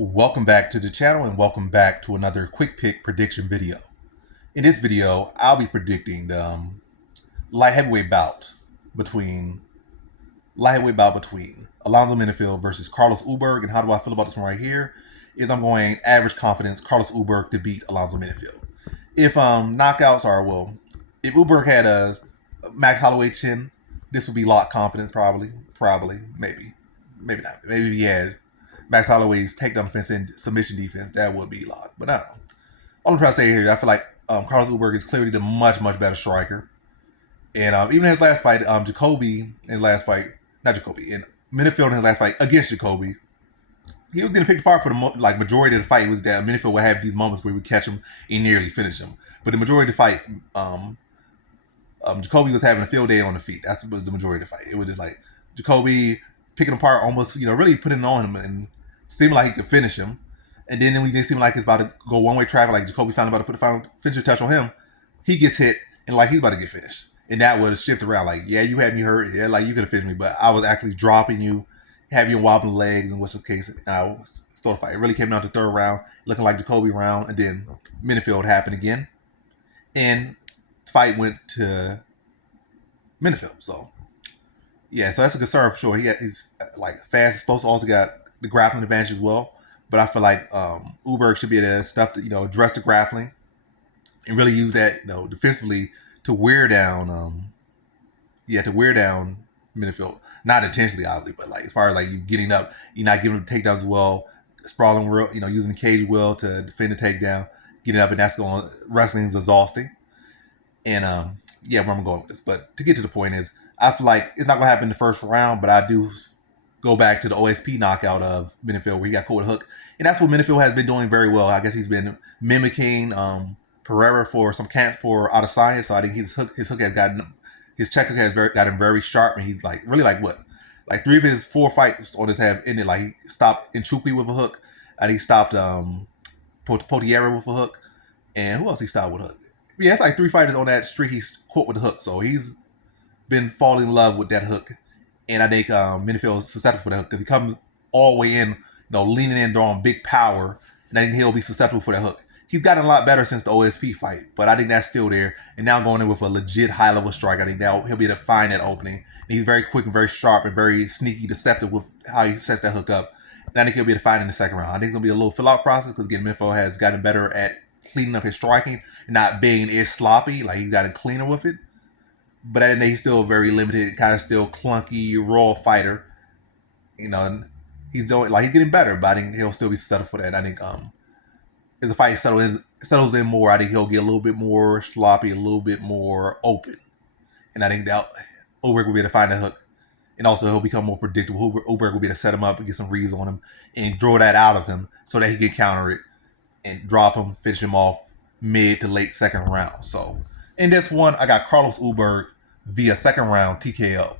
Welcome back to the channel and welcome back to another quick pick prediction video. In this video, I'll be predicting the light heavyweight bout between Alonzo Menifield versus Carlos Ulberg. And how do I feel about this one right here? Is I'm going average confidence Carlos Ulberg to beat Alonzo Menifield. If knockouts are if Ulberg had a Max Holloway chin, this would be lock confidence probably, maybe not. Maybe he had Max Holloway's takedown defense and submission defense, that would be locked. But I don't know. All I'm trying to say here is I feel like Carlos Ulberg is clearly the much better striker. And even in his last fight, Menifield in his last fight against Jacoby, he was getting picked apart for the majority of the fight. It was that Menifield would have these moments where he would catch him and nearly finish him. But the majority of the fight, Jacoby was having a field day on the feet. That was the majority of the fight. It was just like Jacoby picking apart, almost really putting it on him and seemed like he could finish him. And then when it seemed like it's about to go one-way traffic, like Jacoby's finally about to put the final finishing touch on him, he gets hit and like he's about to get finished. And that would shift around like, yeah, you had me hurt. Yeah, like you could have finished me, but I was actually dropping you, having you wobbling legs, in which case I stole the fight. It really came down to the third round, looking like Jacoby round, and then Menifield happened again. And the fight went to Menifield. So yeah, so that's a concern for sure. He's like fast, explosive, also got the grappling advantage as well. But I feel like Ulberg should be able to stuff to, address the grappling and really use that, defensively to wear down Menifield. Not intentionally, obviously, but like as far as like you getting up, you're not giving him takedowns as well, sprawling real, using the cage well to defend the takedown, getting up, and that's wrestling's exhausting. And yeah, where I'm going with this. But to get to the point is, I feel like it's not gonna happen in the first round, but I do go back to the OSP knockout of Menifield where he got caught with a hook. And that's what Menifield has been doing very well. I guess he's been mimicking Pereira for some camps for out of science. So I think his check hook has gotten very sharp, and he's like really like 3 of his 4 fights on this have ended like he stopped Nchukwi with a hook, and he stopped Potiera with a hook, and who else he stopped with a hook? Yeah, it's like 3 fighters on that streak he's caught with a hook. So he's been falling in love with that hook. And I think Menifield is susceptible for that hook because he comes all the way in, leaning in, drawing big power, and I think he'll be susceptible for that hook. He's gotten a lot better since the OSP fight, but I think that's still there. And now going in with a legit high-level strike, I think now he'll be able to find that opening. And he's very quick and very sharp and very sneaky, deceptive with how he sets that hook up. And I think he'll be able to find it in the second round. I think it's going to be a little fill-out process because, again, Menifield has gotten better at cleaning up his striking and not being as sloppy. Like, he's gotten cleaner with it. But at the end, he's still very limited, kind of still clunky, raw fighter. And he's getting better, but I think he'll still be susceptible for that. I think as the fight settles in more, I think he'll get a little bit more sloppy, a little bit more open. And I think that Ulberg will be able to find that hook. And also he'll become more predictable. Ulberg will be able to set him up and get some reads on him and draw that out of him so that he can counter it and drop him, finish him off mid to late second round. So in this one, I got Carlos Ulberg via second round TKO.